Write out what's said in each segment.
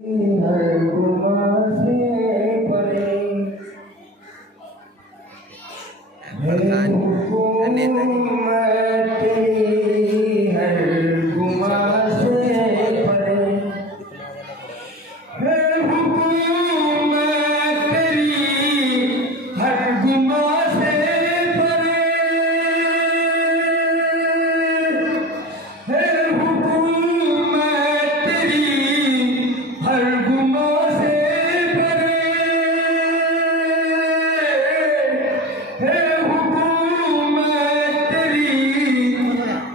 हर गुमा से परे है हुकूमत तेरी, हर गुमा से परे है हुकूमत तेरी, हर गुमा से परे है हुकूमत तेरी, हर गुमा से परे है हुकूमत तेरी,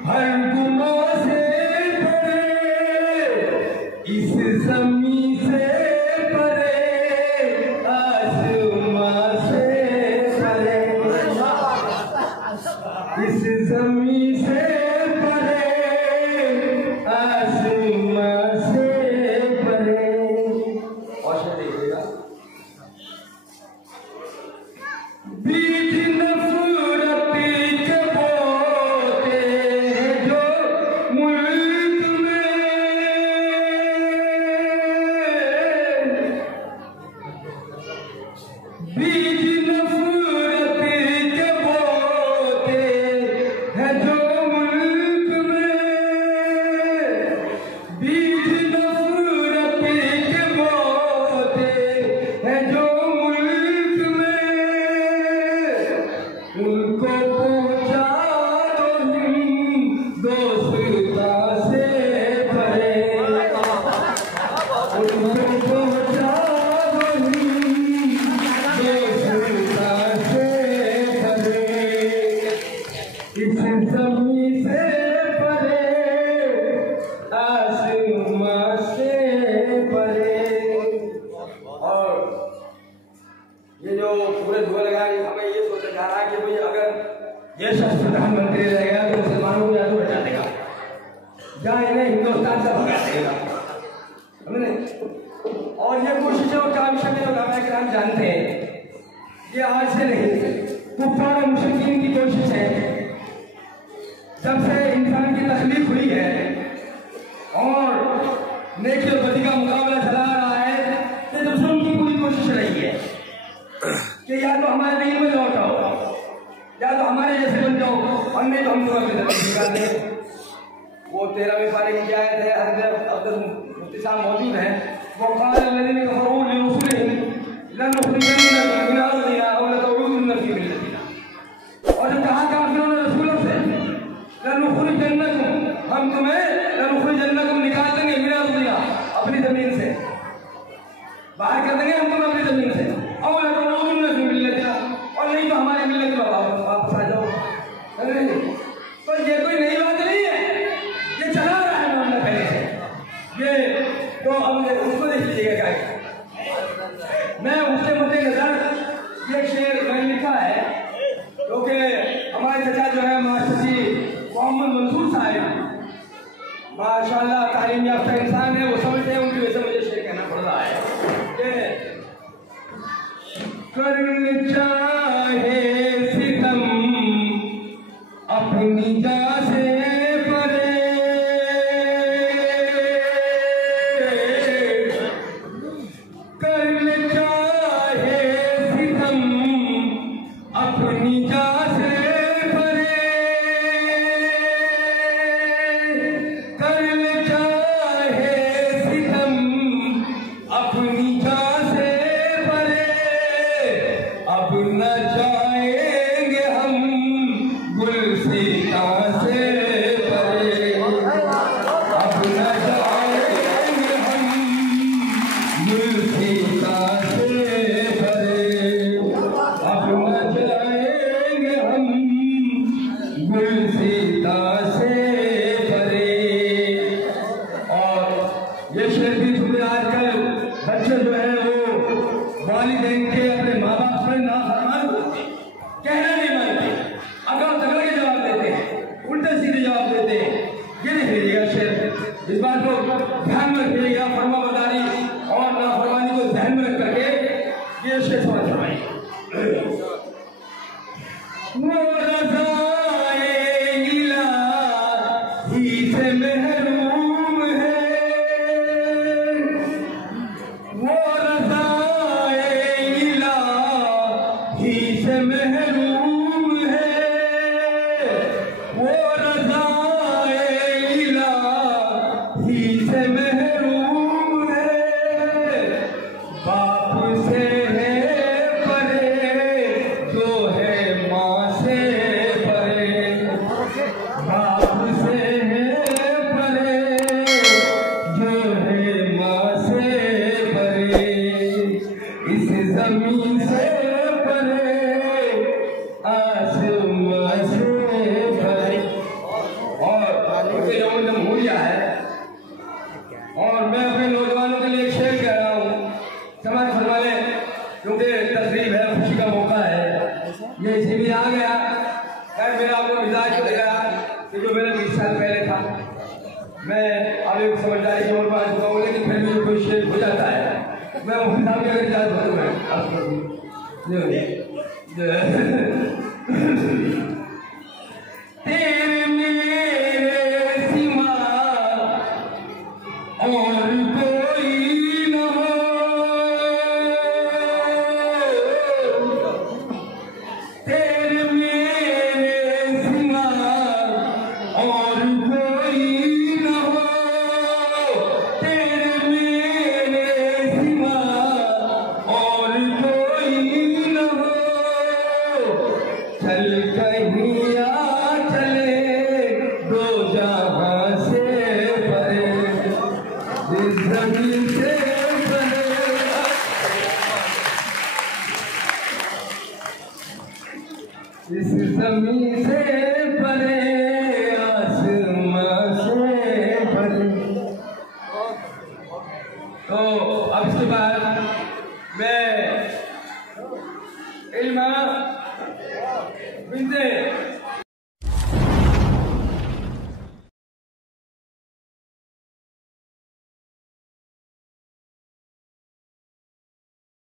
हर गुमा से परे इस ज़मीं से परे, आसमां से परे, इस ज़मीं से परे, आसमां से परे। और देखिएगा, बीज नफ़रत के बोते हैं जो मुल्क में, बीज नफ़रत के बोते हैं जो मुल्क में, बीज नफ़रत के बोते हैं जो मुल्क में, उनको पहुंचा दो हिंदुस्तां से परे, उनको पहुंचा दो हिंदुस्तां से परे, इस ज़मीं से परे, आसमां से परे। और ये जो पूरे धुएं लगा के हमें ये सोचा जा रहा है कि भाई अगर ये शख्स प्रधानमंत्री रहेगा तो मुसलमानों को या तो बचा देगा या इन्हें हिंदुस्तान से भगा देगा, हमने। और ये कोशिशें और काविशें जो हम जानते हैं ये आज से नहीं, कुफ्फार और मुशरिकीन की कोशिश है जब से इंसान की तख्लीक हुई है और नेकी और बदी का मुकाबला चला रहा है, तो जब से उनकी पूरी कोशिश रही है कि या तो हमारे दीन में लौट आओ या तो हमारे जैसे बन जाओ, और नहीं तो हम लोग अपनी जिंदगी निकाल दें। वो 13वें पारे की आयत है, हज़रत मुफ्ती साहब मौजूद हैं, वो क़ाल लल्लज़ीना कफ़रू लिरुसूलिहिम लनुख़रिजन्नकुम मिन अर्दिना अव लतऊदुन्न फ़ी मिल्लतिना। और जब कहा काफ़िरों ने रसूलों से लनुख़रिजन्नकुम, हम तुम्हें लनुख़रिजन्नकुम निकाल देंगे मिन अर्दिना, अपनी जमीन से बाहर कर देंगे हम तुम्हें अपनी जमीन से, अव लतऊदुन्न फ़ी मिल्लतिना, और नहीं तो हमारे मिल्लत में वापस आ जाओ। तो ये कोई नई बात नहीं है, ये चला रहा है मामला पहले से। ये तो अब उसको देख लीजिएगा क्या है। मैं उससे मद्देनजर ये शेर मैंने लिखा है क्योंकि हमारे चचा जो है मास्टर जी मोहम्मद मंसूर साहब माशाल्लाह तालीम याफ्ता इंसान है, वो समझते हैं, उनकी वजह से मुझे शेर कहना पड़ रहा है कि कर चाहे सितम अपनी जा से परे, कर चाहे सितम अपनी जा से परे, कर चाहे सितम अपनी जा से परे, अब न जाएंगे हम गुलसितां से परे, अब न जाएंगे हम गुलसितां से परे, अब न जाएंगे हम गुलसितां से परे। और ये शेर भी सुने, आजकल बच्चे जो है वो वालिदैन के अपने माँ बाप पर नाफरमान होते, कहना नहीं मानते, अगर तगड़े के जवाब देते हैं, उल्टे सीधे जवाब देते हैं। ये नहीं लीजिएगा शेर, इस बात को ध्यान में रखिएगा, फरमाबरदारी और नाफरमानी को ध्यान में रख करके ये शेर समझ पाएंगे। से महरूम है वो रज़ाए इलाही से महरूम है। बाप से है परे जो है माँ से परे, बाप से है परे जो है माँ से परे, इस ज़मीन से परे आसमां से परे। और उनके जो मूल्य है, और मैं अपने नौजवानों के लिए एक शेर कह रहा हूँ, समाज फरमाने, क्योंकि तकरीब है, खुशी का मौका है, ये इसी में आ गया। खैर मेरा आपको मिजाज हो गया कि जो मेरा 20 साल पहले था, मैं अब एक समझदारी की ओर बढ़ चुका हूँ, लेकिन फिर भी कोई शेर हो जाता है। मैं मुफ्ती साहब की अगर इजाजत हो तो मैं तेरे मेरे सिवा और कोई न हो, तेरे मेरे सिवा और कोई न हो, तेरे मेरे सिवा और कोई न हो। चल कहीं आ चले दो जहां से परे, इस ज़मीन से परे, इस ज़मीन से परे आसमां से परे। तो अब इसके बाद मैं इल्मा बिनते